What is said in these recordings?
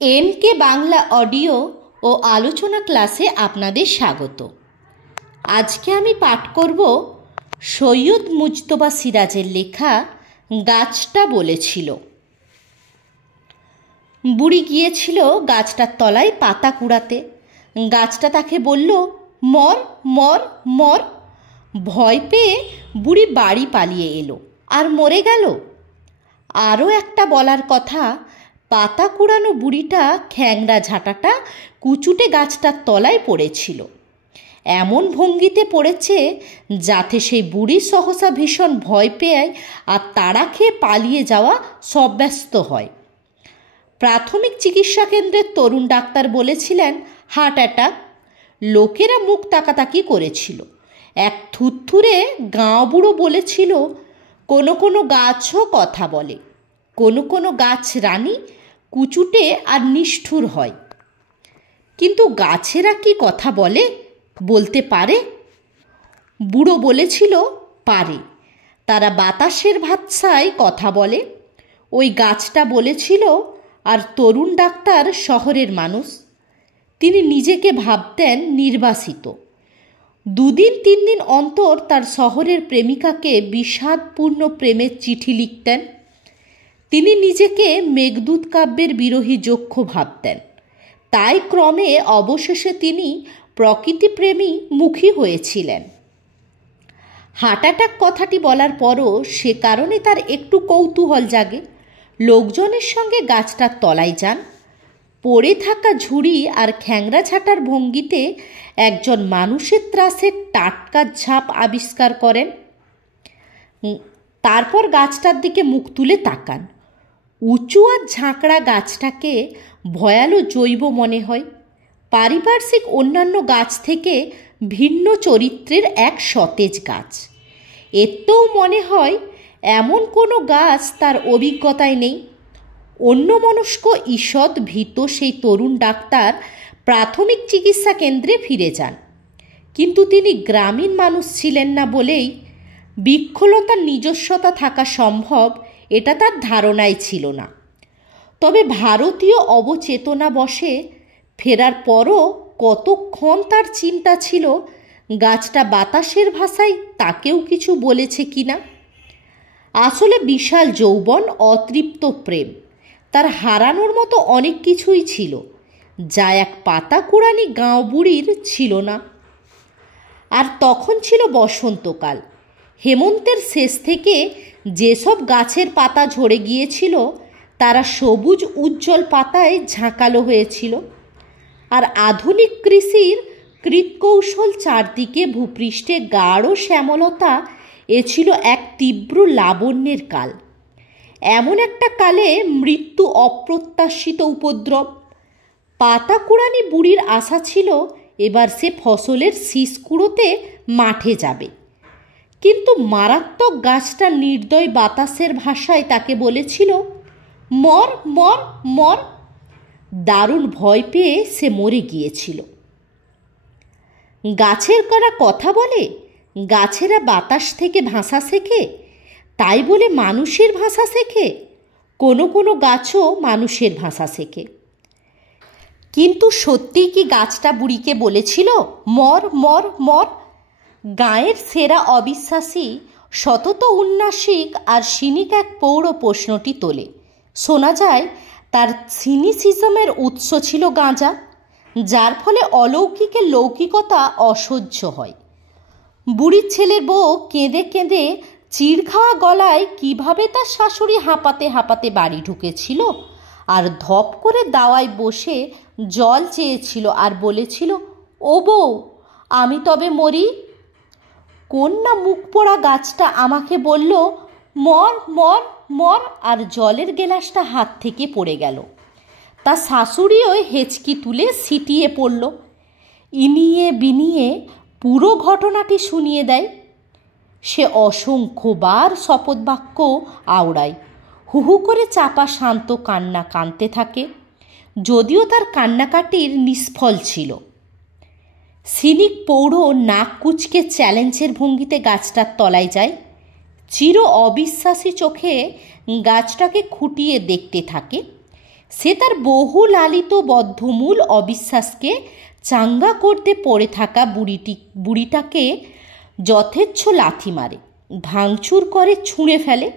NK Bangla audio ও আলোচনা ক্লাসে আপনাদের স্বাগত। আজকে আমি পাঠ করব সৈয়দ মুজতবা সিরাজের লেখা গাছটা বলেছিল। বুড়ি গিয়েছিল গাছটার তলায় পাতা কুড়াতে। গাছটা তাকে বলল, মর মর মর। ভয় পেয়ে বুড়ি বাড়ি পালিয়ে এলো আর মরে গেল। আরও একটা বলার কথা, পাতা কুড়ানো বুড়িটা খ্যাংরা ঝাঁটাটা কুচুটে গাছটার তলায় পড়েছিল। এমন ভঙ্গিতে পড়েছে যাতে সেই বুড়ি সহসা ভীষণ ভয় পেয়ে আর তাড়া খেয়ে পালিয়ে যাওয়া সব্যস্ত হয়। প্রাথমিক চিকিৎসা কেন্দ্রের তরুণ ডাক্তার বলেছিলেন হার্ট অ্যাটাক। লোকেরা মুখ তাকাতাকি করেছিল। এক থুরথুরে গাঁ বুড়ো বলেছিল, কোনো কোনো গাছও কথা বলে, কোনো কোনো গাছ রানী কুচুটে আর নিষ্ঠুর হয়। কিন্তু গাছেরা কি কথা বলে, বলতে পারে? বুড়ো বলেছিল পারে, তারা বাতাসের ভাষায় কথা বলে। ওই গাছটা বলেছিল। আর তরুণ ডাক্তার শহরের মানুষ, তিনি নিজেকে ভাবতেন নির্বাসিত। দুদিন তিন দিন অন্তর তার শহরের প্রেমিকাকে বিষাদপূর্ণ প্রেমের চিঠি লিখতেন। তিনি নিজেকে মেঘদূত কাব্যের বিরোহী যক্ষ ভাবতেন। তাই ক্রমে অবশেষে তিনি প্রকৃতিপ্রেমী মুখী হয়েছিলেন। হার্ট অ্যাটাক কথাটি বলার পরও সে কারণে তার একটু কৌতূহল জাগে। লোকজনের সঙ্গে গাছটার তলায় যান। পড়ে থাকা ঝুড়ি আর খ্যাংরা ঝাঁটার ভঙ্গিতে একজন মানুষের ত্রাসের টাটকা ঝাঁপ আবিষ্কার করেন। তারপর গাছটার দিকে মুখ তুলে তাকান। উঁচু আর ঝাঁকড়া গাছটাকে ভয়ালো জৈব মনে হয়। পারিপার্শ্বিক অন্যান্য গাছ থেকে ভিন্ন চরিত্রের এক সতেজ গাছ। এতেও মনে হয় এমন কোনো গাছ তার অভিজ্ঞতায় নেই। অন্যমনস্ক ঈষৎ ভীত সেই তরুণ ডাক্তার প্রাথমিক চিকিৎসা কেন্দ্রে ফিরে যান। কিন্তু তিনি গ্রামীণ মানুষ ছিলেন না বলেই বিক্ষলতার নিজস্বতা থাকা সম্ভব এটা তার ধারণায় ছিল না। তবে ভারতীয় অবচেতনা বশে ফেরার পরও কতক্ষণ তার চিন্তা ছিল গাছটা বাতাসের ভাষায় তাকেও কিছু বলেছে কিনা। আসলে বিশাল যৌবন, অতৃপ্ত প্রেম, তার হারানোর মতো অনেক কিছুই ছিল, যা এক পাতা কুড়ানি গাঁও বুড়ির ছিল না। আর তখন ছিল বসন্তকাল। হেমন্তের শেষ থেকে যেসব গাছের পাতা ঝরে গিয়েছিল তারা সবুজ উজ্জ্বল পাতায় ঝাঁকালো হয়েছিল। আর আধুনিক কৃষির কৃৎকৌশল চারদিকে ভূপৃষ্ঠে গাঢ় শ্যামলতা, এ ছিল এক তীব্র লাবণ্যের কাল। এমন একটা কালে মৃত্যু অপ্রত্যাশিত উপদ্রব। পাতা কুড়ানি বুড়ির আশা ছিল এবার সে ফসলের শীষ কুড়োতে মাঠে যাবে। কিন্তু মারাত্মক গাছটা নির্দয় বাতাসের ভাষায় তাকে বলেছিল, মর মর মর। দারুণ ভয় পেয়ে সে মরে গিয়েছিল। গাছের করা কথা বলে, গাছেরা বাতাস থেকে ভাষা শেখে, তাই বলে মানুষের ভাষা শেখে? কোনো কোনো গাছও মানুষের ভাষা শেখে। কিন্তু সত্যিই কি গাছটা বুড়িকে বলেছিল মর মর মর? গাঁয়ের সেরা অবিশ্বাসী, সতত উন্নাসিক আর সিনিক এক পৌঢ় প্রশ্নটি তোলে। শোনা যায় তার সিনিসিজমের উৎস ছিল গাঁজা, যার ফলে অলৌকিকের লৌকিকতা অসহ্য হয়। বুড়ির ছেলের বউ কেঁদে কেঁদে চিড় খাওয়া গলায় কিভাবে তার শাশুড়ি হাঁপাতে হাঁপাতে বাড়ি ঢুকেছিল আর ধপ করে দাওয়ায় বসে জল চেয়েছিল আর বলেছিল, ও বউ আমি তবে মরি। কন্যা মুখ পোড়া গাছটা আমাকে বলল মর মর মর, আর জলের গেলাসটা হাত থেকে পড়ে গেল। তার শাশুড়িও হেঁচকি তুলে সিটিয়ে পড়ল। ইনিয়ে বিনিয়ে পুরো ঘটনাটি শুনিয়ে দেয়। সে অসংখ্যবার শপথ বাক্য আওড়ায়, হুহু করে চাপা শান্ত কান্না কাঁদতে থাকে, যদিও তার কান্নাকাটির নিষ্ফল ছিল। সিনিক পৌঢ় নাক কুচকে চ্যালেঞ্জের ভঙ্গিতে গাছটার তলায় যায়। চির অবিশ্বাসী চোখে গাছটাকে খুঁটিয়ে দেখতে থাকে। সে তার বহু লালিত বদ্ধমূল অবিশ্বাসকে চাঙ্গা করতে পড়ে থাকা বুড়িটাকে যথেচ্ছ লাথি মারে, ভাঙচুর করে, ছুঁড়ে ফেলে।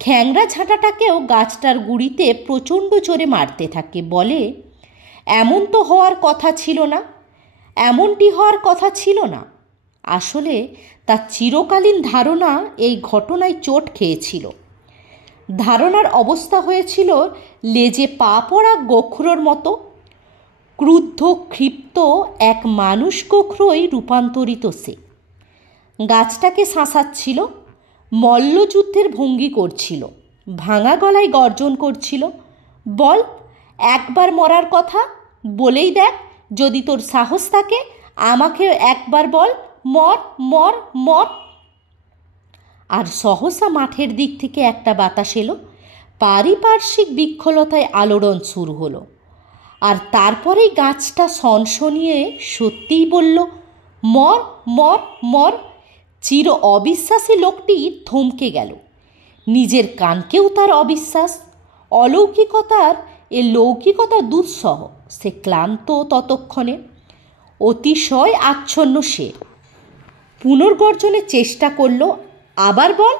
খ্যাংরা ঝাঁটাটাকেও গাছটার গুড়িতে প্রচণ্ড জোরে মারতে থাকে। বলে, এমন তো হওয়ার কথা ছিল না, এমনটি হওয়ার কথা ছিল না। আসলে তার চিরকালীন ধারণা এই ঘটনায় চোট খেয়েছিল। ধারণার অবস্থা হয়েছিল লেজে পা পড়া গোখরোর মতো। ক্রুদ্ধ ক্ষিপ্ত এক মানুষ গোখরোয় রূপান্তরিত সে। গাছটাকে শাসাচ্ছিল, মল্লযুদ্ধের ভঙ্গি করছিল, ভাঙা গলায় গর্জন করছিল, বল, একবার মরার কথা, বলেই দেখ, যদি তোর সাহস থাকে আমাকে একবার বল, মর মর মর। আর সহসা মাঠের দিক থেকে একটা বাতাস এলো, পারিপার্শ্বিক বিক্ষলতায় আলোড়ন শুরু হলো। আর তারপরেই গাছটা সনসনিয়ে সত্যিই বলল, মর মর মর। চির অবিশ্বাসী লোকটি থমকে গেল। নিজের কানকেও তার অবিশ্বাস। অলৌকিকতার এ লৌকিকতা দুঃসহ। সে ক্লান্ত ততক্ষণে, অতিশয় আচ্ছন্ন। সে পুনর্গর্জনের চেষ্টা করল, আবার বল।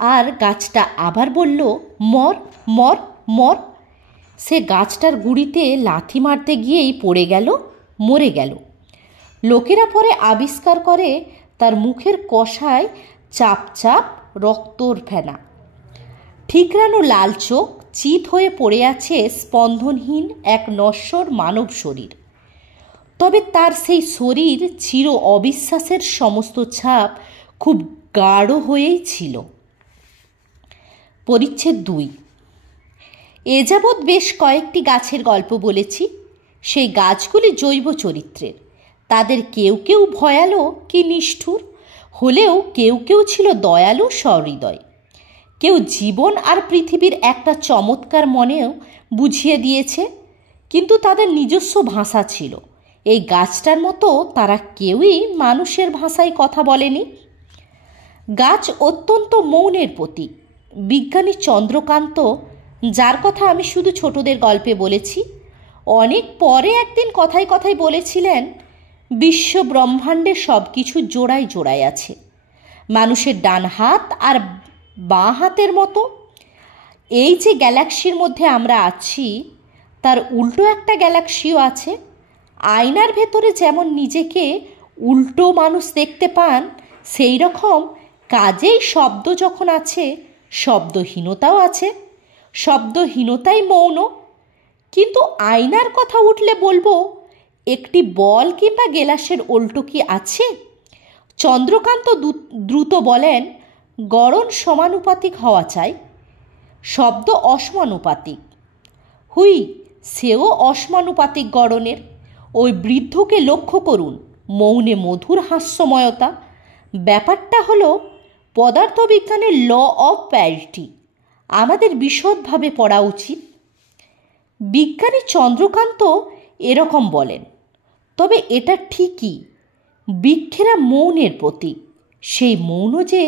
আর গাছটা আবার বলল, মর মর মর। সে গাছটার গুড়িতে লাথি মারতে গিয়েই পড়ে গেল, মরে গেল। লোকেরা পরে আবিষ্কার করে তার মুখের কষায় চাপ চাপ রক্তর ফেনা, ঠিকরানো লাল চোখ, চিত হয়ে পড়ে আছে স্পন্দনহীন এক নশ্বর মানব শরীর। তবে তার সেই শরীর চির অবিশ্বাসের সমস্ত ছাপ খুব গাঢ় হয়েই ছিল। পরিচ্ছেদ 2। এ যাবৎ বেশ কয়েকটি গাছের গল্প বলেছি। সেই গাছগুলি জৈব চরিত্রের। তাদের কেউ কেউ ভয়ালো কি নিষ্ঠুর হলেও কেউ কেউ ছিল দয়ালু সহৃদয়। কেউ জীবন আর পৃথিবীর একটা চমৎকার মনেও বুঝিয়ে দিয়েছে, কিন্তু তাদের নিজস্ব ভাষা ছিল। এই গাছটার মতো তারা কেউই মানুষের ভাষায় কথা বলেনি। গাছ অত্যন্ত মৌনের প্রতীক। বিজ্ঞানী চন্দ্রকান্ত, যার কথা আমি শুধু ছোটদের গল্পে বলেছি, অনেক পরে একদিন কথায় কথায় বলেছিলেন, বিশ্ব ব্রহ্মাণ্ডে সব কিছু জোড়ায় জোড়ায় আছে, মানুষের ডান হাত আর বাঁ হাতের মতো। এই যে গ্যালাক্সির মধ্যে আমরা আছি, তার উল্টো একটা গ্যালাক্সিও আছে। আয়নার ভেতরে যেমন নিজেকে উল্টো মানুষ দেখতে পান, সেই রকম কাজেই শব্দ যখন আছে, শব্দহীনতাও আছে। শব্দহীনতাই মৌন। কিন্তু আয়নার কথা উঠলে বলবো, একটি বল কিংবা গেলাসের উল্টো কি আছে? চন্দ্রকান্ত দ্রুত বলেন, গড়ন সমানুপাতিক হওয়া চাই, শব্দ অসমানুপাতিক। হুই, সেও অসমানুপাতিক গড়নের। ওই বৃদ্ধকে লক্ষ্য করুন, মৌনে মধুর হাস্যময়তা। ব্যাপারটা হলো পদার্থবিজ্ঞানের ল অফ প্যারিটি আমাদের বিশদভাবে পড়া উচিত। বিজ্ঞানী চন্দ্রকান্ত এরকম বলেন। তবে এটা ঠিকই, বৃক্ষেরা মৌনের প্রতীক। সেই মৌন যে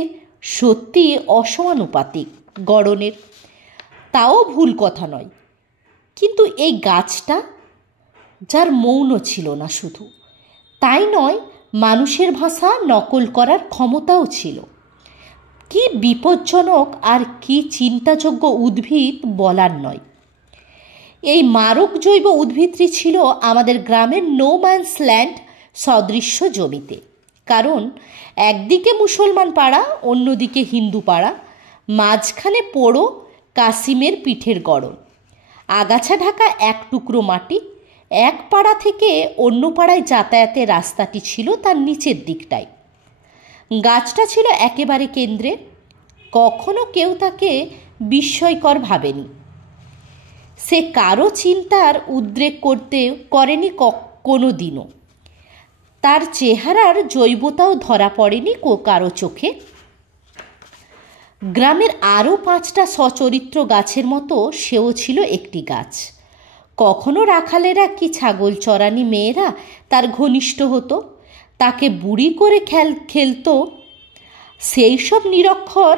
সত্যি অসমানুপাতিক গড়নের, তাও ভুল কথা নয়। কিন্তু এই গাছটা, যার মৌন ছিল না শুধু তাই নয়, মানুষের ভাষা নকল করার ক্ষমতাও ছিল। কি বিপজ্জনক আর কি চিন্তাযোগ্য উদ্ভিদ বলার নয়। এই মারক জৈব উদ্ভিদটি ছিল আমাদের গ্রামের নো ম্যানস ল্যান্ড সদৃশ্য জমিতে। কারণ একদিকে মুসলমান পাড়া, অন্যদিকে হিন্দু পাড়া, মাঝখানে পোড়ো কাসিমের পিঠের গড়ন, আগাছা ঢাকা এক টুকরো মাটি। এক পাড়া থেকে অন্য পাড়ায় যাতায়াতের রাস্তাটি ছিল তার নিচের দিকটায়। গাছটা ছিল একেবারে কেন্দ্রে। কখনো কেউ তাকে বিস্ময়কর ভাবেনি। সে কারো চিন্তার উদ্রেক করেনি কোনো দিনও। তার চেহারার জৈবতাও ধরা পড়েনি কারো চোখে। গ্রামের আরও 5টা সচরিত্র গাছের মতো সেও ছিল একটি গাছ। কখনো রাখালেরা কি ছাগল চরানি মেয়েরা তার ঘনিষ্ঠ হতো, তাকে বুড়ি করে খেলতো। সেই সব নিরক্ষর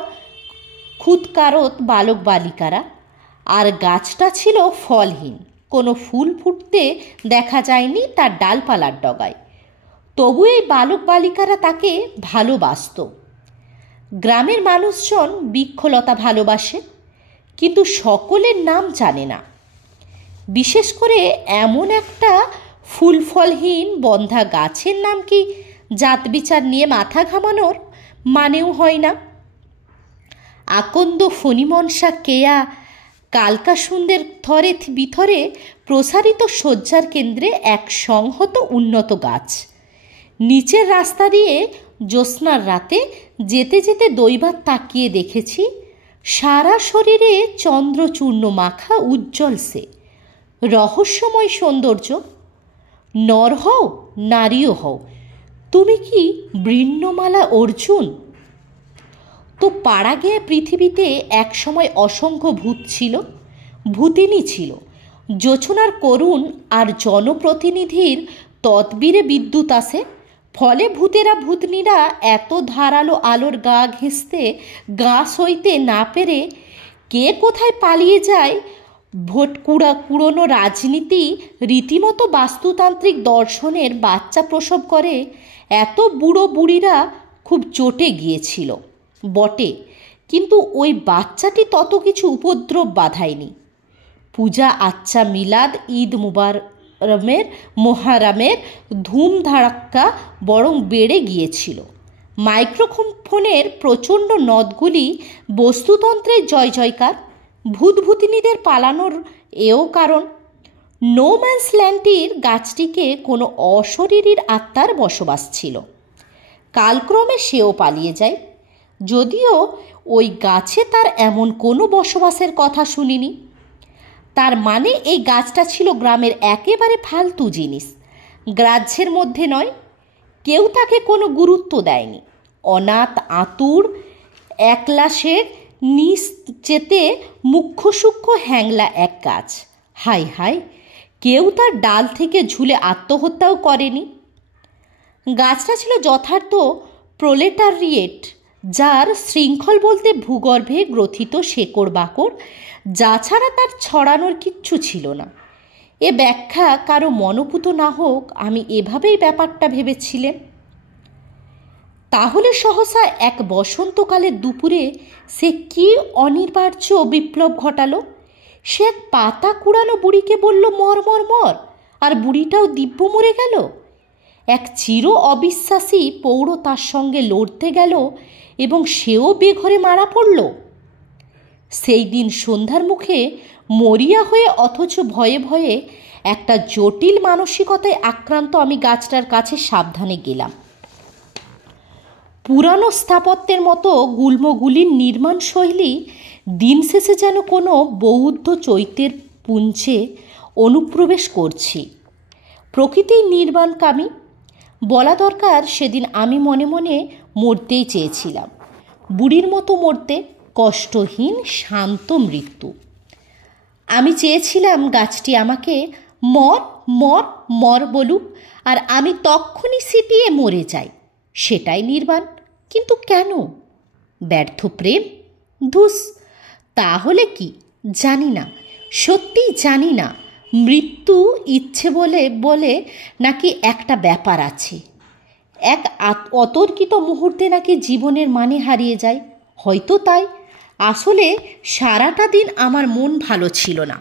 খুদকারত বালক বালিকারা। আর গাছটা ছিল ফলহীন, কোনো ফুল ফুটতে দেখা যায়নি তার ডালপালার ডগায়। তবু এই বালক বালিকারা তাকে ভালোবাসত। গ্রামের মানুষজন বৃক্ষলতা ভালোবাসে, কিন্তু সকলের নাম জানে না। বিশেষ করে এমন একটা ফুল ফলহীন বন্ধা গাছের নাম কি জাত বিচার নিয়ে মাথা ঘামানোর মানেও হয় না। আকন্দ ফণিমনসা কেয়া কালকাসুন্দের থরে বিথরে প্রসারিত শয্যার কেন্দ্রে এক সংহত উন্নত গাছ। নিচের রাস্তা দিয়ে জ্যোৎস্নার রাতে যেতে যেতে দৈবাত তাকিয়ে দেখেছি, সারা শরীরে চন্দ্রচূর্ণ মাখা উজ্জ্বল সে রহস্যময় সৌন্দর্য। নর হও নারীও হও, তুমি কি বৃন্নমালা অর্জুন? তো পাড়া গিয়ে পৃথিবীতে এক সময় অসংখ্য ভূত ছিল, ভূতিনী ছিল। জোছনার করুণ আর জনপ্রতিনিধির তদবিরে বিদ্যুৎ আসে, ফলে ভূতেরা ভূতনীরা এত ধারালো আলোর গা ঘেঁষতে গা সইতে না পেরে কে কোথায় পালিয়ে যায়। কুড়োনো রাজনীতি রীতিমতো বাস্তুতান্ত্রিক দর্শনের বাচ্চা প্রসব করে। এত বুড়ো বুড়িরা খুব চটে গিয়েছিল বটে, কিন্তু ওই বাচ্চাটি তত কিছু উপদ্রব বাধায়নি। পূজা, আচ্চা, মিলাদ, ঈদ মোহারামের ধুমধাড়াক্কা বরং বেড়ে গিয়েছিল। মাইক্রোফোনের প্রচণ্ড নদগুলি বস্তুতন্ত্রের জয় জয়কার, ভূতভূতিনীদের পালানোর এও কারণ। নো ম্যানস ল্যান্ডটির গাছটিকে কোনো অশরীরীর আত্মার বসবাস ছিল। কালক্রমে সেও পালিয়ে যায়, যদিও ওই গাছে তার এমন কোনো বসবাসের কথা শুনিনি। তার মানে এই গাছটা ছিল গ্রামের একেবারে ফালতু জিনিস, গ্রাহ্যের মধ্যে নয়। কেউ তাকে কোনো গুরুত্ব দেয়নি। অনাথ আতুর একলাশের নিচেতে মুখ্য সূক্ষ্ম হ্যাংলা এক গাছ। হায় হায়, কেউ তার ডাল থেকে ঝুলে আত্মহত্যাও করেনি। গাছটা ছিল যথার্থ প্রোলেটারিয়েট, যার শৃঙ্খল বলতে ভূগর্ভে গ্রথিত শেকড় বাকড়, যা ছাড়া তার ছড়ানোর কিচ্ছু ছিল না। এ ব্যাখ্যা কারো মনোপুত না হোক, আমি এভাবেই ব্যাপারটা ভেবেছিলাম। তাহলে সহসা এক বসন্তকালের দুপুরে সে কি অনিবার্য বিপ্লব ঘটালো। সে এক পাতা কুড়ানো বুড়িকে বলল, মর মর মর, আর বুড়িটাও দিব্য মরে গেল। এক চির অবিশ্বাসী পৌর তার সঙ্গে লড়তে গেল এবং সেও বেঘরে মারা পড়ল। সেই দিন সন্ধ্যার মুখে মরিয়া হয়ে অথচ ভয়ে ভয়ে একটা জটিল মানসিকতায় আক্রান্ত আমি গাছটার কাছে সাবধানে গেলাম। পুরানো স্থাপত্যের মতো গুল্মগুলির নির্মাণ শৈলী দিন শেষে যেন কোনো বৌদ্ধ চৈত্যের পুঞ্জে অনুপ্রবেশ করছি। প্রকৃতির নির্বাণকামী। বলা দরকার, সেদিন আমি মনে মনে মরতেই চেয়েছিলাম, বুড়ির মতো মরতে, কষ্টহীন শান্ত মৃত্যু। আমি চেয়েছিলাম গাছটি আমাকে মর মর মর বলুক, আর আমি তক্ষুনি সিটিয়ে মরে যাই, সেটাই নির্বাণ। কিন্তু কেন? ব্যর্থ প্রেম? ধুস, তাহলে কি জানি না, সত্যিই জানি না। মৃত্যু ইচ্ছে বলে নাকি একটা ব্যাপার আছে। এক অতর্কিত মুহূর্তে নাকি জীবনের মানে হারিয়ে যায়, হয়তো তাই। আসলে সারাটা দিন আমার মন ভালো ছিল না।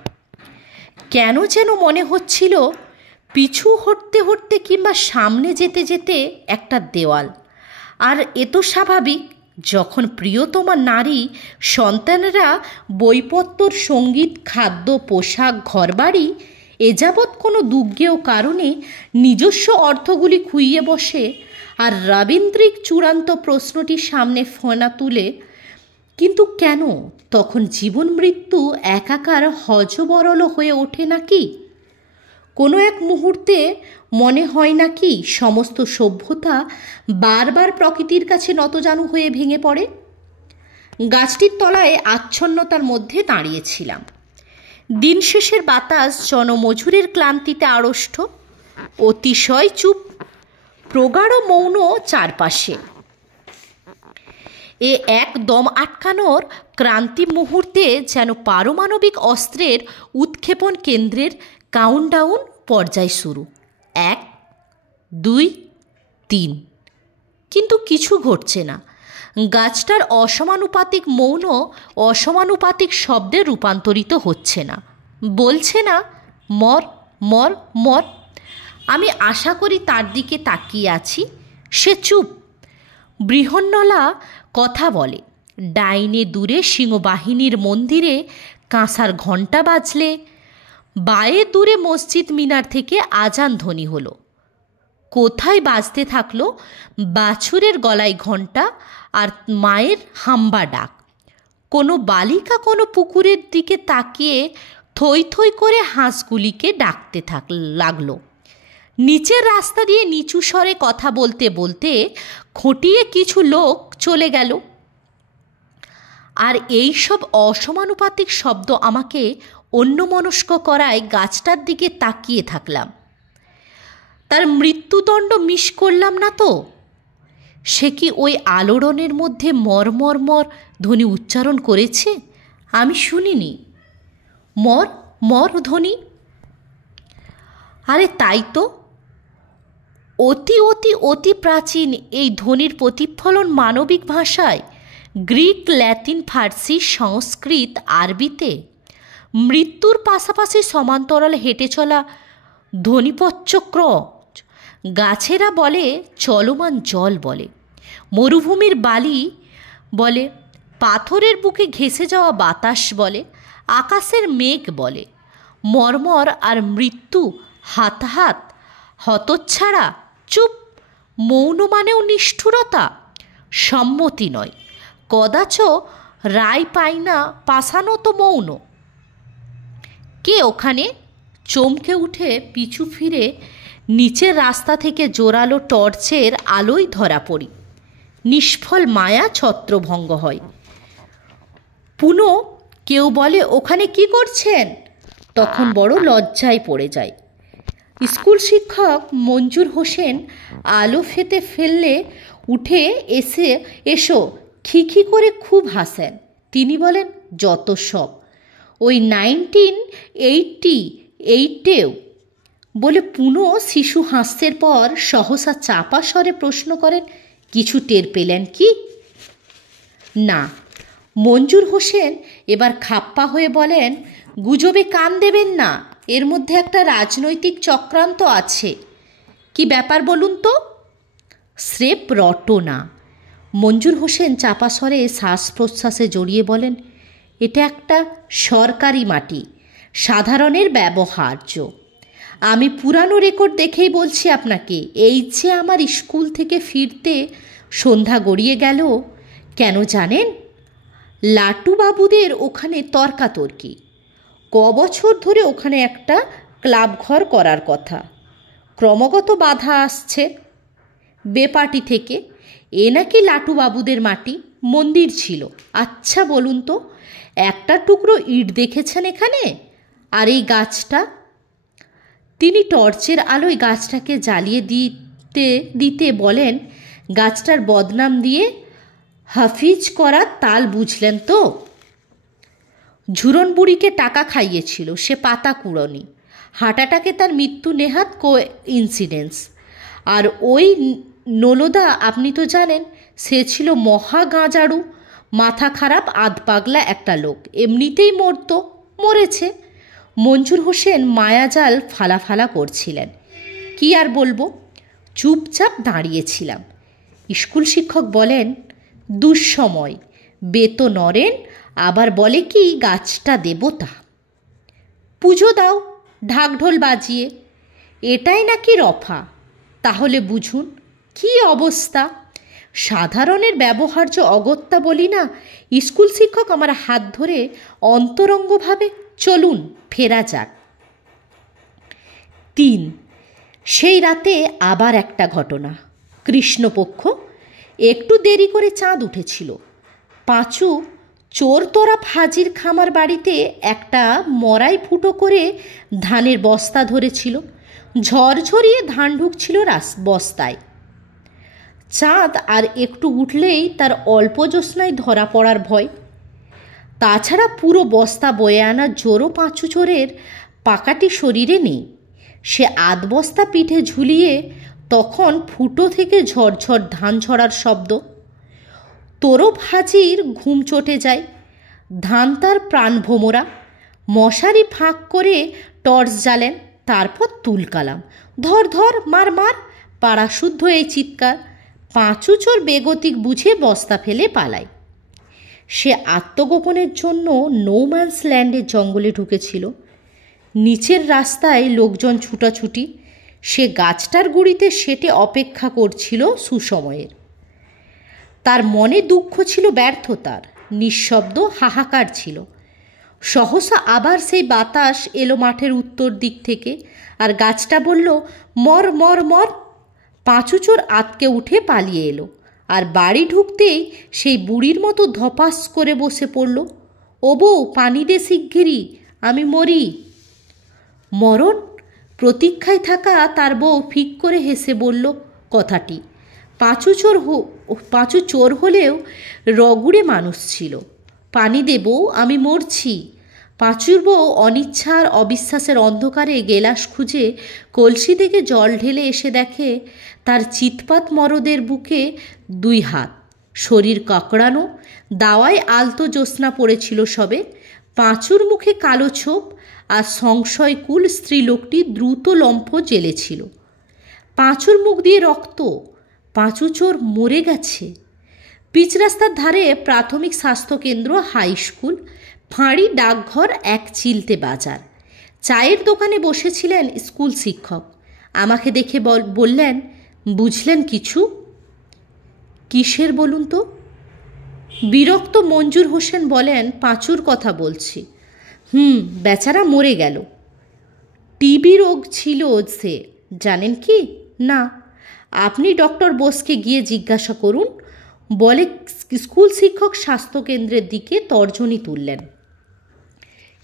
কেন যেন মনে হচ্ছিল পিছু হটতে হটতে কিংবা সামনে যেতে যেতে একটা দেওয়াল। আর এ তো স্বাভাবিক, যখন প্রিয়তমা নারী সন্তানেরা বইপত্তর, সঙ্গীত, খাদ্য, পোশাক, ঘরবাড়ি এ যাবৎ কোনো দুর্জ্ঞেয় কারণে নিজস্ব অর্থগুলি খুইয়ে বসে, আর রবীন্দ্রিক চূড়ান্ত প্রশ্নটি সামনে ফোনা তুলে, কিন্তু কেন তখন জীবন মৃত্যু একাকার হজবরল হয়ে ওঠে নাকি? কোনো এক মুহূর্তে মনে হয় নাকি সমস্ত সভ্যতা বারবার প্রকৃতির কাছে নতজানু হয়ে ভেঙে পড়ে। গাছটির তলায় আচ্ছন্নতার মধ্যে দাঁড়িয়েছিলাম। দিন শেষের বাতাস জনমজুরের ক্লান্তিতে আড়ষ্ট, অতিশয় চুপ, প্রগাঢ় মৌন চারপাশে। এ এক দম আটকানোর ক্রান্তি মুহূর্তে যেন পারমাণবিক অস্ত্রের উৎক্ষেপণ কেন্দ্রের কাউন্টডাউন পর্যায় শুরু। 1, 2, 3। কিন্তু কিছু ঘটছে না। গাছটার অসমানুপাতিক মৌন অসমানুপাতিক শব্দে রূপান্তরিত হচ্ছে না, বলছে না মর মর মর। আমি আশা করি তার দিকে তাকিয়ে আছি, সে চুপ। বৃহন্নলা কথা বলে, ডাইনে দূরে সিংহবাহিনীর মন্দিরে কাঁসার ঘণ্টা বাজলে, বায়ে দূরে মসজিদ মিনার থেকে আজান ধ্বনি হলো। কোথায় বাজতে থাকলো বাছুরের গলায় ঘণ্টা আর মায়ের হাম্বা ডাক। কোনো বালিকা কোনো পুকুরের দিকে তাকিয়ে থই থই করে হাঁসগুলিকে ডাকতে লাগলো। নিচের রাস্তা দিয়ে নিচু স্বরে কথা বলতে বলতে খুঁটিয়ে কিছু লোক চলে গেল। আর এই সব অসমানুপাতিক শব্দ আমাকে অন্যমনস্ক করায় গাছটার দিকে তাকিয়ে থাকলাম। তার মৃত্যুদণ্ড মিস করলাম না তো? সে কি ওই আলোড়নের মধ্যে মর মর মর ধ্বনি উচ্চারণ করেছে? আমি শুনিনি মর মর ধ্বনি। আরে তাই তো, অতি অতি অতি প্রাচীন এই ধ্বনির প্রতিফলন মানবিক ভাষায়, গ্রিক, ল্যাতিন, ফার্সি, সংস্কৃত, আরবিতে। মৃত্যুর পাশাপাশি সমান্তরাল হেঁটে চলা ধ্বনিপচ্চক্র। গাছেরা বলে চলমান জল বলে, মরুভূমির বালি বলে, পাথরের বুকে ঘেঁষে যাওয়া বাতাস বলে, আকাশের মেঘ বলে। মর্মর আর মৃত্যু হাতাহাত, হতচ্ছাড়া, চুপ। মৌন মানেও নিষ্ঠুরতা, সম্মতি নয়। কদাচ রায় পাই না পাশানো তো মৌন। কে ওখানে? চমকে উঠে পিছু ফিরে নিচের রাস্তা থেকে জোরালো টর্চের আলোয় ধরা পড়ি। নিষ্ফল মায়া ছত্রভঙ্গ হয়। পুনঃ কেউ বলে ওখানে কি করছেন? তখন বড় লজ্জায় পড়ে যায়। স্কুল শিক্ষক মঞ্জুর হোসেন আলো ফেতে ফেললে উঠে এসো খিখি করে খুব হাসেন। তিনি বলেন যত সব, ওই 1988-এও বলে। পুনঃ শিশু হাস্যের পর সহসা চাপা স্বরে প্রশ্ন করেন, কিছু টের পেলেন কি? না। মঞ্জুর হোসেন এবার খাপ্পা হয়ে বলেন, গুজবে কান দেবেন না, এর মধ্যে একটা রাজনৈতিক চক্রান্ত আছে। কি ব্যাপার বলুন তো? স্রেফ রটনা। মঞ্জুর হোসেন চাপা স্বরে শ্বাস প্রশ্বাসে জড়িয়ে বলেন, এটা একটা সরকারি মাটি, সাধারণের ব্যবহার্য। আমি পুরানো রেকর্ড দেখেই বলছি আপনাকে, এই যে আমার স্কুল থেকে ফিরতে সন্ধ্যা গড়িয়ে গেল, কেন জানেন? লাটুবাবুদের ওখানে তর্কাতর্কি। বছর ধরে ওখানে একটা ক্লাব ঘর করার কথা, ক্রমাগত বাধা আসছে বেপার্টি থেকে। এ নাকি লাটুবাবুদের মাটি, মন্দির ছিল। আচ্ছা বলুন তো, একটা টুকরো ইট দেখেছেন এখানে? আর এই গাছটা? তিনি টর্চের আলোয় গাছটাকে জ্বালিয়ে দিতে বলেন, গাছটার বদনাম দিয়ে হাফিজ করার তাল বুঝলেন তো? ঝুরন বুড়িকে টাকা খাইয়েছিল, সে পাতা কুড়নি। হার্ট অ্যাটাকে তার মৃত্যু নেহাত কোইন্সিডেন্স। আর ওই নলদা, আপনি তো জানেন, সে ছিল মহা গাঁজাড়ু, মাথা খারাপ, আধপাগলা একটা লোক। এমনিতেই মরেছে। মঞ্জুর হোসেন মায়াজাল ফালাফালা করছিলেন। কি আর বলবো, চুপচাপ দাঁড়িয়েছিলাম। স্কুল শিক্ষক বলেন, দুঃসময়, বেতো নরেন, আবার বলে কি গাছটা দেবতা। পুজো দাও ঢাকঢোল বাজিয়ে, এটাই নাকি রফা? তাহলে বুঝুন কি অবস্থা। সাধারণের ব্যবহার্য অগত্যা বলি না। স্কুল শিক্ষক আমার হাত ধরে অন্তরঙ্গভাবে, চলুন ফেরা যাক। 3, সেই রাতে আবার একটা ঘটনা। কৃষ্ণপক্ষ, একটু দেরি করে চাঁদ উঠেছিল। পাঁচু চোরতরা ফাজির খামার বাড়িতে একটা মরাই ফুটো করে ধানের বস্তা ধরেছিল। ঝরঝরিয়ে ধান ঢুকছিল বস্তায়। চাঁদ আর একটু উঠলেই তার অল্প জ্যোৎস্নায় ধরা পড়ার ভয়। তাছাড়া পুরো বস্তা বয়ে আনা জোরও পাঁচু চোরের পাকাটি শরীরে নেই। সে আধ বস্তা পিঠে ঝুলিয়ে তখন ফুটো থেকে ঝরঝর ধান ঝরার শব্দ। তোরপ হাজির ঘুম চটে যায়। ধান তার প্রাণ ভোমরা। মশারি ফাঁক করে টর্চ জ্বালেন, তারপর তুলকালাম, ধর ধর, মার মার, পাড়াশুদ্ধ এই চিৎকার। পাঁচু চোর বেগতিক বুঝে বস্তা ফেলে পালায়। সে আত্মগোপনের জন্য নোম্যান্স ল্যান্ডের জঙ্গলে ঢুকেছিল। নিচের রাস্তায় লোকজন ছুটাছুটি। সে গাছটার গুঁড়িতে সেটে অপেক্ষা করছিল সুসময়ের। তার মনে দুঃখ ছিল ব্যর্থতার, নিঃশব্দ হাহাকার ছিল। সহসা আবার সেই বাতাস এলো মাঠের উত্তর দিক থেকে, আর গাছটা বলল, মর মর মর। পাঁচু চোর আতকে উঠে পালিয়ে এলো, আর বাড়ি ঢুকতেই সেই বুড়ির মতো ধপাস করে বসে পড়ল। ও বউ, পানি দে শিগগিরি, আমি মরি। মরণ প্রতীক্ষায় থাকা তার বউ ফিক করে হেসে বলল কথাটি। পাঁচু চোর হলেও রগুড়ে মানুষ ছিল। পানি দে বউ, আমি মরছি। পাঁচুর বউ অনিচ্ছা আর অবিশ্বাসের অন্ধকারে গেলাস খুঁজে কলসি থেকে জল ঢেলে এসে দেখে তার চিৎপাত মরদের বুকে 2 হাত, শরীর কাকড়ানো, দাওয়ায় আলতো জ্যোৎস্না পড়েছিল সবে। পাঁচুর মুখে কালো ছোপ, আর সংশয়কুল স্ত্রীলোকটি দ্রুত লম্ফ জ্বেলেছিল। পাঁচুর মুখ দিয়ে রক্ত। পাঁচু চোর মরে গেছে। পিচ রাস্তার ধারে প্রাথমিক স্বাস্থ্যকেন্দ্র, হাই স্কুল, ফাঁড়ি, ডাকঘর, এক চিলতে বাজার। চায়ের দোকানে বসেছিলেন স্কুল শিক্ষক। আমাকে দেখে বললেন, বুঝলেন কিছু? কিসের বলুন তো? বিরক্ত মঞ্জুর হোসেন বলেন, পাঁচুর কথা বলছি। বেচারা মরে গেল। টিবি রোগ ছিল সে, জানেন কি? না। আপনি ডক্টর বোসকে গিয়ে জিজ্ঞাসা করুন, বলে স্কুল শিক্ষক স্বাস্থ্যকেন্দ্রের দিকে তর্জনী তুললেন।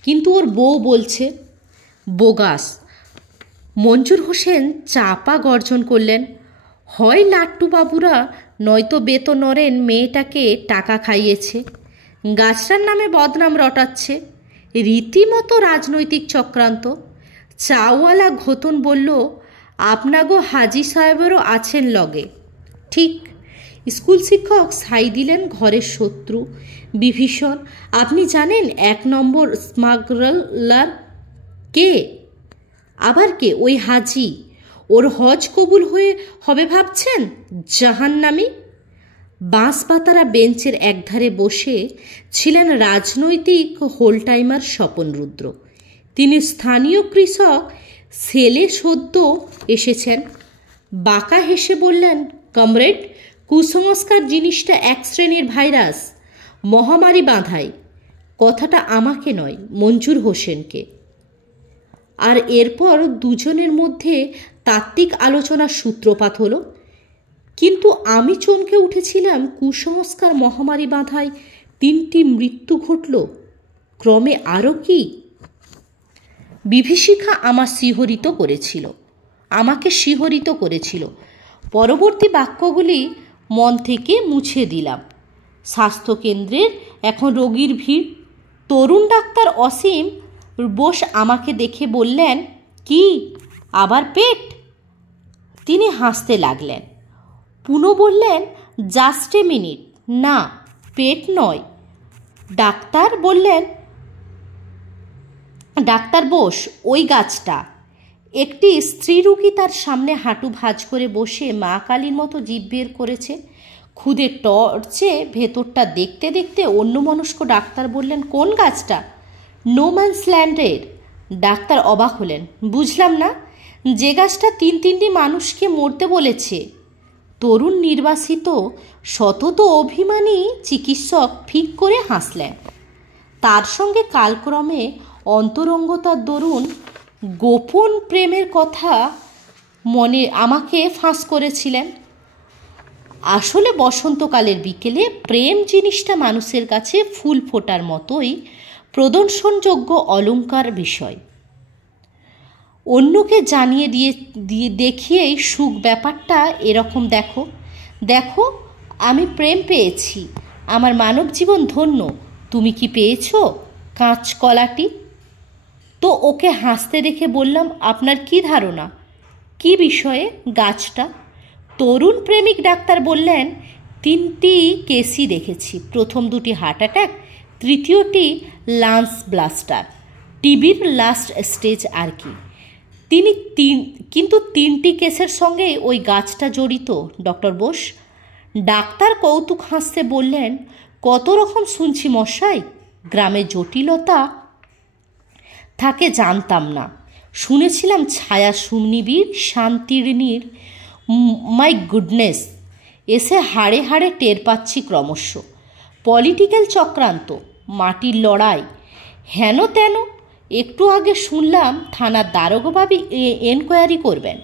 কিন্তু ওর বউ বলছে। বোগাস। মঞ্জুর হোসেন চাপা গর্জন করলেন, হয় লাট্টুবাবুরা নয়তো বেতনরেন মেয়েটাকে টাকা খাইয়েছে, গাছটার নামে বদনাম রটাচ্ছে। রীতিমতো রাজনৈতিক চক্রান্ত। চাওয়ালা ঘোতন বলল, আপনাগো হাজি সাহেবেরও আছেন লগে। ঠিক। স্কুল শিক্ষক সাই দিলেন ঘরের শত্রু বিভীষণ। আপনি জানেন 1 নম্বর স্মাগলার কে? আবার কে? ওই হাজি। ওর হজ কবুল হবে ভাবছেন? জাহান্নামী। বাঁশপাতারা বেঞ্চের একধারে বসে ছিলেন রাজনৈতিক হোলটাইমার স্বপন রুদ্র। তিনি স্থানীয় কৃষক, ছেলে সদ্য এসেছেন। বাঁকা হেসে বললেন, কমরেড, কুসংস্কার জিনিসটা এক শ্রেণীর ভাইরাস, মহামারী বাঁধায়। কথাটা আমাকে নয়, মঞ্জুর হোসেনকে। আর এরপর দুজনের মধ্যে তাত্ত্বিক আলোচনার সূত্রপাত হলো। কিন্তু আমি চমকে উঠেছিলাম। কুসংস্কার মহামারী বাঁধায় 3টি মৃত্যু ঘটল, ক্রমে আরও কি? বিভীষিকা আমাকে শিহরিত করেছিল। পরবর্তী বাক্যগুলি মন থেকে মুছে দিলাম। স্বাস্থ্যকেন্দ্রের এখন রোগীর ভিড়। তরুণ ডাক্তার অসীম বোস আমাকে দেখে বললেন, কি আবার পেট? তিনি হাসতে লাগলেন। পুনঃ বললেন, জাস্ট এ মিনিট, না পেট নয়। ডাক্তার বোস, ওই গাছটা। একটি স্ত্রী রুগী তার সামনে হাঁটু ভাঁজ করে বসে মা কালীর মতো জিভ বের করেছে। খুদে টর্চে ভেতরটা দেখতে দেখতে অন্যমনস্ক ডাক্তার বললেন, কোন গাছটা? নোম্যান্স ল্যান্ডের। ডাক্তার অবাক হলেন। বুঝলাম না। যে গাছটা 3টি মানুষকে মরতে বলেছে। তরুণ নির্বাসিত সতত অভিমানী চিকিৎসক ফিক করে হাসলেন। তার সঙ্গে কালক্রমে অন্তরঙ্গতার দরুন গোপন প্রেমের কথা আমাকে ফাঁস করেছিলেন। আসলে বসন্তকালের বিকেলে প্রেম জিনিসটা মানুষের কাছে ফুল ফোটার মতোই প্রদর্শনযোগ্য অলংকার বিষয়। অন্যকে জানিয়ে দিয়ে দেখিয়েই সুখ ব্যাপারটা এরকম দেখো। দেখো, আমি প্রেম পেয়েছি, আমার মানব জীবন ধন্য। তুমি কি পেয়েছো কাঁচকলাটি? তো ওকে হাসতে দেখে বললাম, আপনার কি ধারণা, কি বিষয়ে গাছটা? তরুণ প্রেমিক ডাক্তার বললেন, 3টি কেসই দেখেছি, প্রথম 2টি হার্ট অ্যাটাক, তৃতীয়টি লাংস ব্লাস্টার, টিবির লাস্ট স্টেজ আর কি। কিন্তু 3টি কেসের সঙ্গে ওই গাছটা জড়িত ডক্টর বোস। ডাক্তার কৌতুক হাসতে বললেন, কত রকম শুনছি মশাই, গ্রামে জটিলতা থাকে জানতাম না, শুনেছিলাম ছায়া সুনিবিড় শান্তির নীর। মাই গুডনেস, এসে হাড়ে হাড়ে টের পাচ্ছি ক্রমশ। পলিটিক্যাল চক্রান্ত, মাটির লড়াই, হেন তেন। একটু আগে শুনলাম থানার দারোগাবাবু এনকোয়ারি করবেন।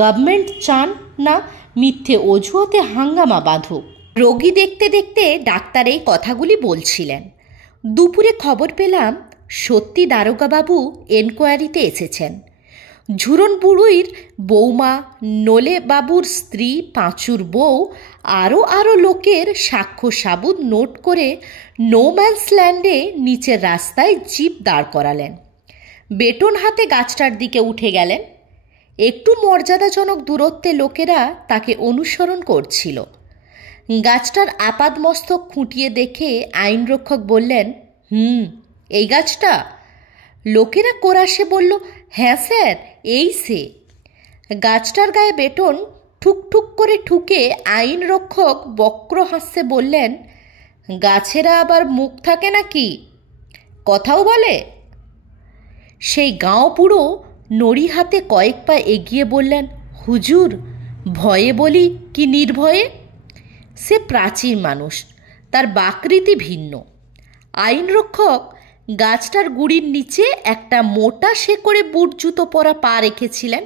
গভর্নমেন্ট চান না মিথ্যে অজুহাতে হাঙ্গামা বাঁধুক। রোগী দেখতে দেখতে ডাক্তার এই কথাগুলি বলছিলেন। দুপুরে খবর পেলাম সত্যি দারোগাবাবু এনকোয়ারিতে এসেছেন। ঝুরন বুড়ুইর বৌমা, নোলে বাবুর স্ত্রী, পাঁচুর বউ, আরও লোকের সাক্ষ্য সাবুত নোট করে নোম্যান্স ল্যান্ডে নিচের রাস্তায় জিপ দাঁড় করালেন। বেটন হাতে গাছটার দিকে উঠে গেলেন। একটু মর্যাদাজনক দূরত্বে লোকেরা তাকে অনুসরণ করছিল। গাছটার আপাদমস্তক খুঁটিয়ে দেখে আইনরক্ষক বললেন, এই গাছটা? লোকেরা কোরাসে বলল, হ্যাঁ স্যার, এই সে। গাছটার গায়ে বেটন ঠুকঠুক করে ঠুকে আইনরক্ষক বক্র হাস্যে বললেন, গাছেরা আবার মুখ থাকে নাকি, কথাও বলে? সেই গাঁও পুরো নড়ি হাতে কয়েক পা এগিয়ে বললেন, হুজুর, ভয়ে বলি কি নির্ভয়ে? সে প্রাচীন মানুষ, তার বাকরীতি ভিন্ন। আইনরক্ষক গাছটার গুড়ির নিচে একটা মোটা শেকড়ে বুট জুতো পরা পা রেখেছিলেন।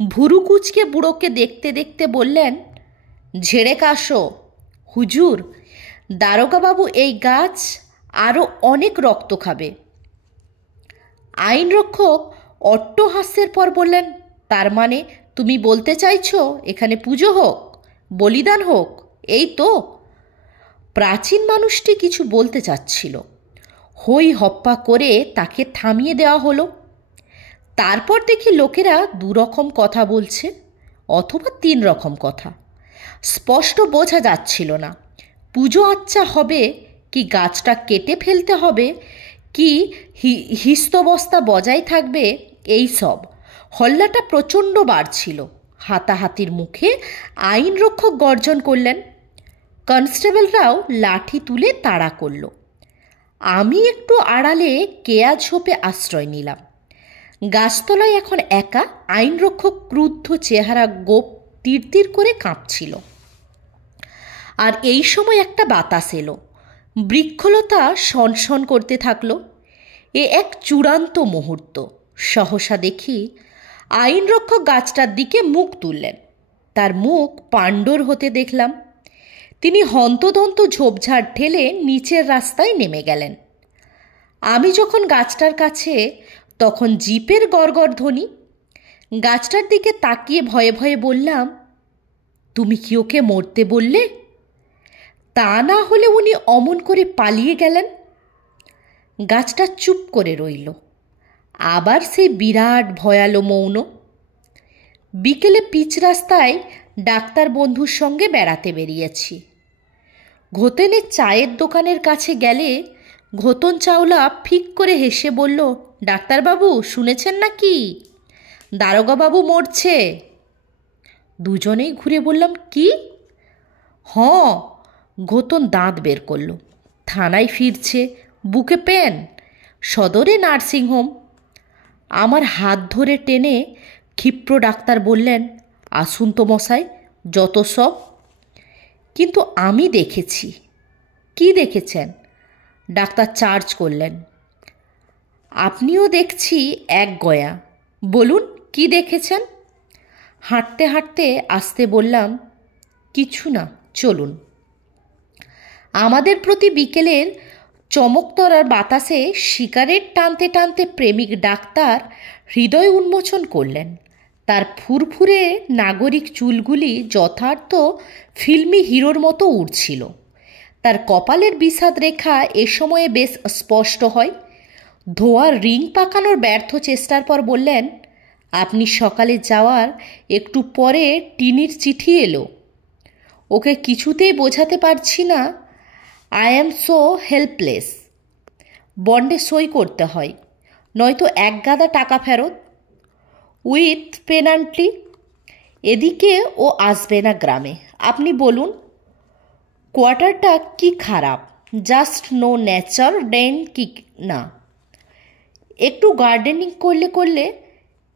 ভুরু কুচকে বুড়োকে দেখতে দেখতে বললেন, ঝেড়ে কাশো হুজুর, দারোগাবাবু এই গাছ আরও অনেক রক্ত খাবে। আইনরক্ষক অট্টহাস্যের পর বললেন, তার মানে তুমি বলতে চাইছো এখানে পুজো হোক, বলিদান হোক, এই তো? প্রাচীন মানুষটি কিছু বলতে চাচ্ছিল, হই হপ্পা করে তাকে থামিয়ে দেওয়া হলো। তারপর দেখি লোকেরা 2 রকম কথা বলছে, অথবা 3 রকম কথা। স্পষ্ট বোঝা যাচ্ছিল না পুজো আচ্চা হবে কি গাছটা কেটে ফেলতে হবে, কি হিস্তবস্তা বজায় থাকবে। এই সব হল্লাটা প্রচণ্ড বাড়ছিল। হাতাহাতির মুখে আইনরক্ষক গর্জন করলেন। কনস্টেবলরাও লাঠি তুলে তাড়া করল। আমি একটু আড়ালে কেয়া ঝোপে আশ্রয় নিলাম। গাছতলায় এখন একা। আইনরক্ষক ক্রুদ্ধ চেহারা, গোপ তীর করে কাঁপছিল। আর এই সময় একটা বাতাস এলো, বৃক্ষলতা শনশন করতে থাকলো। এ এক চূড়ান্ত মুহূর্ত। সহসা দেখি আইনরক্ষক গাছটার দিকে মুখ তুললেন। তার মুখ পাণ্ডর হতে দেখলাম। তিনি হন্তদন্ত ঝোপঝাড় ঠেলে নিচের রাস্তায় নেমে গেলেন। আমি যখন গাছটার কাছে, তখন জিপের গড়গড় ধ্বনি। গাছটার দিকে তাকিয়ে ভয়ে ভয়ে বললাম, তুমি কি ওকে মরতে বললে? তা না হলে উনি অমন করে পালিয়ে গেলেন। গাছটা চুপ করে রইল। আবার সেই বিরাট ভয়ালো মৌন। বিকেলে পিচ রাস্তায় ডাক্তার বন্ধুর সঙ্গে বেড়াতে বেরিয়েছি। ঘোতেনের চায়ের দোকানের কাছে গেলে ঘোতন চাওলা ফিক করে হেসে বলল, ডাক্তারবাবু শুনেছেন নাকি দারোগাবাবু মরছে? দুজনেই ঘুরে বললাম, কি? হ্যাঁ। ঘোতন দাঁত বের করল। থানায় ফিরছে, বুকে পেন, সদরে নার্সিংহোম। আমার হাত ধরে টেনে ক্ষিপ্র ডাক্তার বললেন, আসুন তো মশাই, যত সব। কিন্তু আমি দেখেছি। কি দেখেছেন? ডাক্তার চার্জ করলেন। আপনিও দেখছি এক গয়া। বলুন কি দেখেছেন? হাঁটতে হাঁটতে আসতে বললাম, কিছু না, চলুন। আমাদের প্রতি বিকেলের চমকতরার বাতাসে সিগারেট টানতে টানতে প্রেমিক ডাক্তার হৃদয় উন্মোচন করলেন। তার ফুরফুরে নাগরিক চুলগুলি যথার্থ ফিল্মি হিরোর মতো উড়ছিল। তার কপালের বিষাদ রেখা এ সময়ে বেশ স্পষ্ট হয়। ধোয়ার রিং পাকানোর ব্যর্থ চেষ্টার পর বললেন, আপনি সকালে যাওয়ার একটু পরে টিনির চিঠি এলো। ওকে কিছুতেই বোঝাতে পারছি না, আই অ্যাম সো হেল্পলেস। বন্ডে সই করতে হয়, নয়তো এক গাদা টাকা ফেরত, উইথ পেনাল্টি। এদিকে ও আসবে না গ্রামে। আপনি বলুন, কোয়ার্টারটা কি খারাপ? জাস্ট নো নেচার ডেন কি না? একটু গার্ডেনিং করলে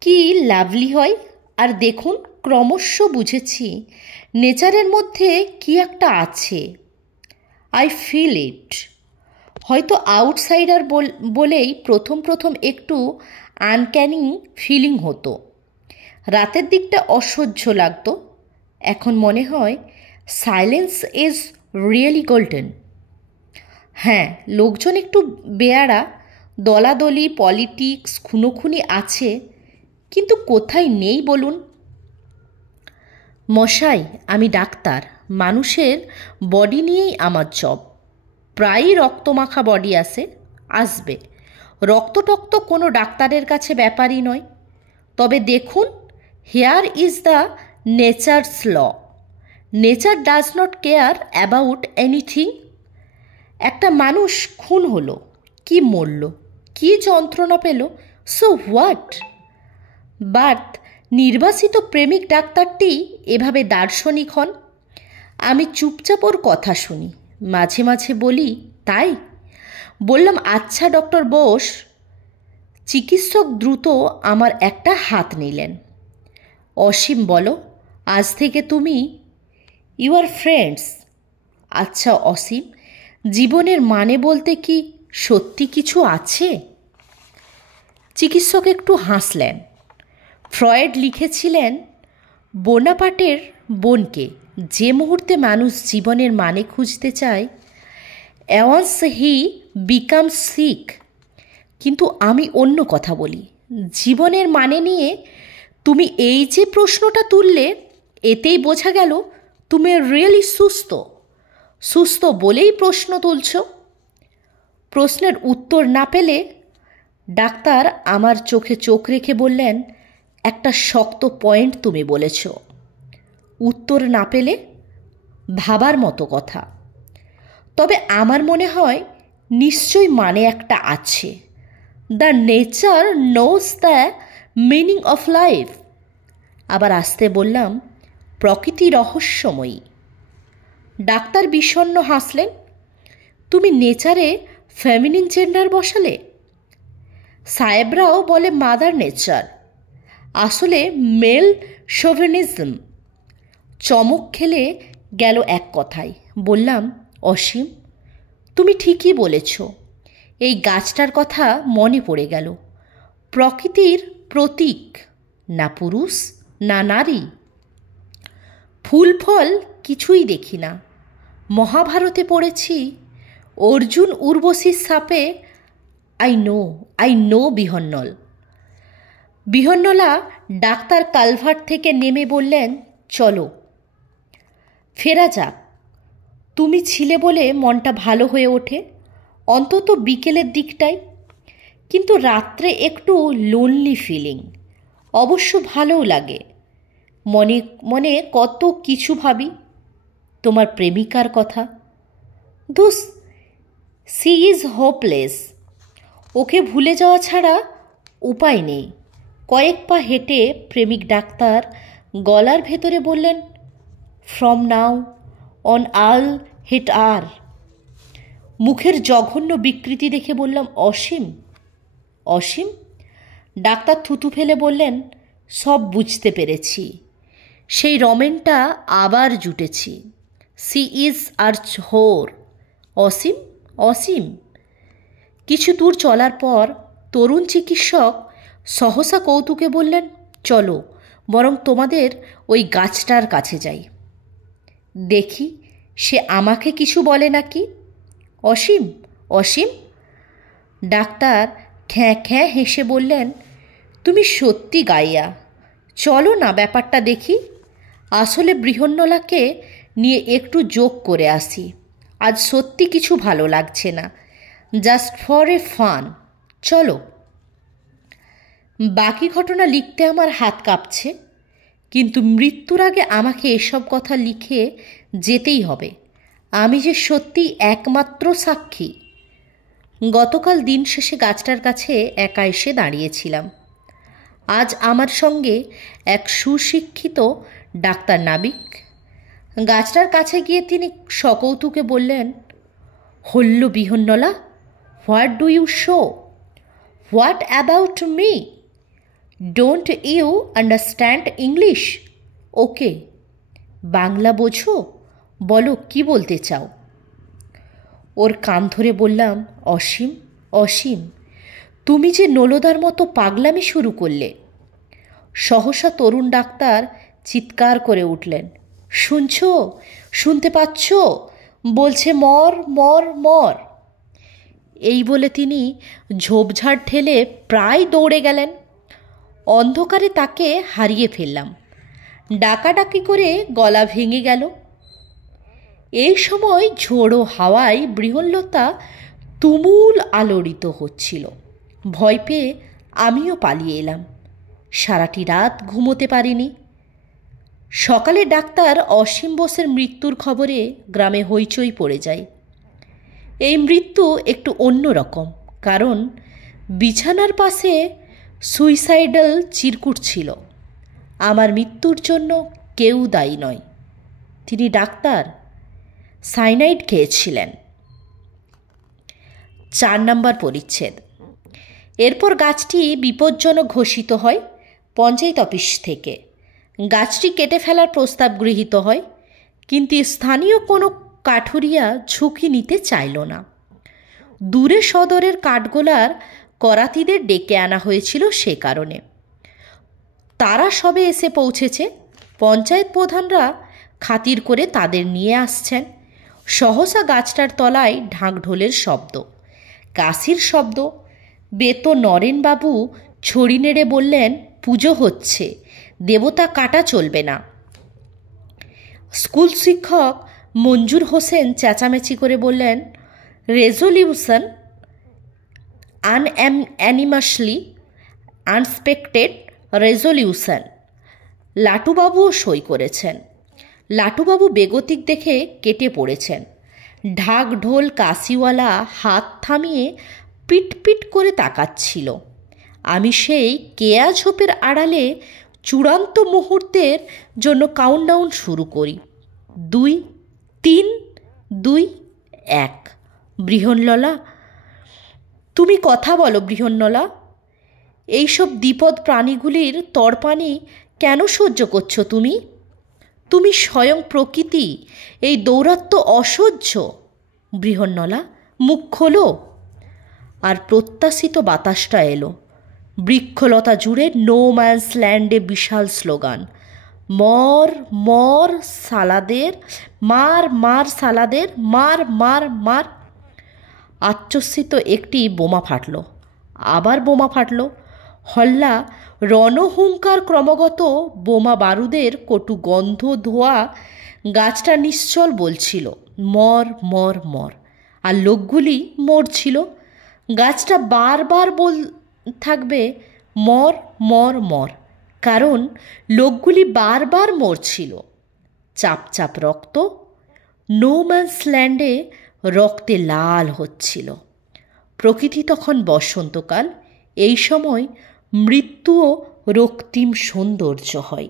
কি লাভলি হয়। আর দেখুন, ক্রমশ বুঝেছি নেচারের মধ্যে কি একটা আছে। I feel it. হয়তো আউটসাইডার বলেই প্রথম একটু আনক্যানি ফিলিং হতো। রাতের দিকটা অসহ্য লাগতো। এখন মনে হয় সাইলেন্স ইজ রিয়েলি গোল্ডেন। হ্যাঁ, লোকজন একটু বেয়াড়া, দলাদলি, পলিটিক্স, খুনোখুনি আছে, কিন্তু কোথায় নেই বলুন? মশাই, আমি ডাক্তার, মানুষের বডি নিয়েই আমার জব। প্রায়ই রক্তমাখা বডি আসবে। রক্ত কোনো ডাক্তারের কাছে ব্যাপারই নয়। তবে দেখুন, here is the nature's law. Nature does not care about anything. একটা মানুষ খুন হলো, কি মরল, কি যন্ত্রণা পেল, সো হোয়াট? বাট নির্বাসিত প্রেমিক ডাক্তারটি এভাবে দার্শনিক হন। আমি চুপচাপ ওর কথা শুনি, মাঝে মাঝে বলি, তাই? বললাম, আচ্ছা ডক্টর বোস। চিকিৎসক দ্রুত আমার একটা হাত নিলেন। অসীম, বলো, আজ থেকে তুমি ইউর ফ্রেন্ডস। আচ্ছা অসীম, জীবনের মানে বলতে কি সত্যি কিছু আছে? চিকিৎসক একটু হাসলেন। ফ্রয়েড লিখেছিলেন, বোনাপার্টের বোনকে, যে মুহূর্তে মানুষ জীবনের মানে খুঁজতে চায়, অ্যাওয়ান্স হি বিকামস সিক। কিন্তু আমি অন্য কথা বলি। জীবনের মানে নিয়ে তুমি এই যে প্রশ্নটা তুললে, এতেই বোঝা গেল তুমি রিয়েলি সুস্থ বলেই প্রশ্ন তুলছ। প্রশ্নের উত্তর না পেলে ডাক্তার আমার চোখে চোখ রেখে বললেন, একটা শক্ত পয়েন্ট তুমি বলেছ। উত্তর না পেলে ভাবার মতো কথা। তবে আমার মনে হয় নিশ্চয়ই মানে একটা আছে। The nature knows the meaning of life. আবার আসতে বললাম, প্রকৃতি রহস্যময়ী। ডাক্তার বিষণ্ণ হাসলেন। তুমি নেচারে ফেমিনিন জেন্ডার বসালে। সাহেবরাও বলে মাদার নেচার, আসলে মেল শোভেনিজম। চমক খেলে গেল এক কথায়। বললাম, অসীম, তুমি ঠিকই বলেছ। এই গাছটার কথা মনে পড়ে গেল। প্রকৃতির প্রতীক, না পুরুষ না নারী। ফুল ফল কিছুই দেখি না। মহাভারতে পড়েছি, অর্জুন উর্বশীর সাপে। আই নো বিহন্নলা ডাক্তার কালভার্ট থেকে নেমে বললেন, চলো ফেরা যাক। তুমি ছিলে বলে মনটা ভালো হয়ে ওঠে, অন্তত বিকেলের দিকটায়। কিন্তু রাত্রে একটু লোনলি ফিলিং। অবশ্য ভালোও লাগে। মনে মনে কত কিছু ভাবি। তোমার প্রেমিকার কথা। ধুস, সি ইজ হোপলেস। ওকে ভুলে যাওয়া ছাড়া উপায় নেই। কয়েক পা হেঁটে প্রেমিক ডাক্তার গলার ভেতরে বললেন, ফ্রম নাও অন আল হিট আর। মুখের জঘন্য বিকৃতি দেখে বললাম, অসীম। ডাক্তার থুতু ফেলে বললেন, সব বুঝতে পেরেছি। সেই রমেনটা আবার জুটেছি। সি ইজ আর হোর। অসীম। কিছু দূর চলার পর তরুণ চিকিৎসক সহসা কৌতুকে বললেন, চলো বরং তোমাদের ওই গাছটার কাছে যাই, দেখি সে আমাকে কিছু বলে নাকি। অসীম। ডাক্তার খ্যাঁ হেসে বললেন, তুমি সত্যি গাইয়া। চলো না ব্যাপারটা দেখি। আসলে বৃহন্নলাকে নিয়ে একটু যোগ করে আসি। আজ সত্যি কিছু ভালো লাগছে না, জাস্ট ফর এ ফান। চলো। বাকি ঘটনা লিখতে আমার হাত কাঁপছে, কিন্তু মৃত্যুর আগে আমাকে এসব কথা লিখে যেতেই হবে। আমি যে সত্যি একমাত্র সাক্ষী। গতকাল দিন শেষে গাছটার কাছে একা এসে দাঁড়িয়েছিলাম। আজ আমার সঙ্গে এক সুশিক্ষিত ডাক্তার নাবিক। গাছটার কাছে গিয়ে তিনি সকৌতুকে বললেন, hello Brihannala, what do you show? What about me? Don't you understand English? Okay, Bangla বোঝো? বলো কি বলতে চাও? ওর কান ধরে বললাম, অসীম, অসীম, তুমি যে নলদার মতো পাগলামি শুরু করলে। সহসা তরুণ ডাক্তার চিৎকার করে উঠলেন, শুনছো? শুনতে পাচ্ছ? বলছে মর মর মর। এই বলে তিনি ঝোপঝাড় ঠেলে প্রায় দৌড়ে গেলেন। অন্ধকারে তাকে হারিয়ে ফেললাম। ডাকাডাকি করে গলা ভেঙে গেল। এই সময় ঝোড়ো হাওয়ায় বৃহন্নতা তুমুল আলোড়িত হচ্ছিল। ভয় পেয়ে আমিও পালিয়ে এলাম। সারাটি রাত ঘুমোতে পারিনি। সকালে ডাক্তার অসীম বোসের মৃত্যুর খবরে গ্রামে হইচই পড়ে যায়। এই মৃত্যু একটু অন্য রকম, কারণ বিছানার পাশে সুইসাইডাল চিরকুট ছিল। আমার মৃত্যুর জন্য কেউ দায়ী নয়। তিনি ডাক্তার, সাইনাইড খেয়েছিলেন। 4 নম্বর পরিচ্ছেদ। এরপর গাছটি বিপজ্জনক ঘোষিত হয় পঞ্চায়েত অফিস থেকে। গাছটি কেটে ফেলার প্রস্তাব গৃহীত হয়, কিন্তু স্থানীয় কোনো কাঠুরিয়া ঝুঁকি নিতে চাইল না। দূরে সদরের কাঠগোলার করাতিদের ডেকে আনা হয়েছিল সে কারণে। তারা সবে এসে পৌঁছেছে। পঞ্চায়েত প্রধানরা খাতির করে তাদের নিয়ে আসছেন। সহসা গাছটার তলায় ঢাকঢোলের শব্দ, কাশির শব্দ। বেতো নরেনবাবু ছড়ি নেড়ে বললেন, পুজো হচ্ছে, দেবতা কাটা চলবে না। স্কুল শিক্ষক মঞ্জুর হোসেন চেঁচামেচি করে বললেন, রেজলিউশন আনঅ্যানিমাসলি আনএক্সপেক্টেড রেজলিউশন। লাটুবাবুও সই করেছেন। লাটুবাবু বেগতিক দেখে কেটে পড়েছেন। ঢাক ঢোল কাশিওয়ালা হাত থামিয়ে পিটপিট করে তাকাচ্ছিল। আমি সেই কেয়া ঝোপের আড়ালে চূড়ান্ত মুহূর্তের জন্য কাউন্টডাউন শুরু করি। 2, 3, 2, 1। বৃহন্নলা, তুমি কথা বলো বৃহন্নলা। এইসব দ্বিপদ প্রাণীগুলির তরপানি কেন সহ্য করছো তুমি? তুমি স্বয়ং প্রকৃতি, এই দৌরাত্ম্য অসহ্য। বৃহন্নলা, মুখ খোলো। আর প্রত্যাশিত বাতাসটা এলো। বৃক্ষলতা জুড়ে নো ম্যানস ল্যান্ডে বিশাল স্লোগান, মর মর সালাদের, মার মার সালাদের, মার মার মার। আচ্ছ্বসিত একটি বোমা ফাটল, আবার বোমা ফাটল। হল্লা রণহুঙ্কার, ক্রমাগত বোমা বারুদের কটু গন্ধ ধোয়া গাছটা নিশ্চল বলছিল, মর মর মর। আর লোকগুলি মরছিল। গাছটা বারবার থাকবে, মর মর মর, কারণ লোকগুলি বারবার মরছিল। চাপ চাপ রক্ত, নো ম্যানস ল্যান্ডে রক্তে লাল হচ্ছিল। প্রকৃতি তখন বসন্তকাল। এই সময় মৃত্যুও রক্তিম সৌন্দর্য হয়।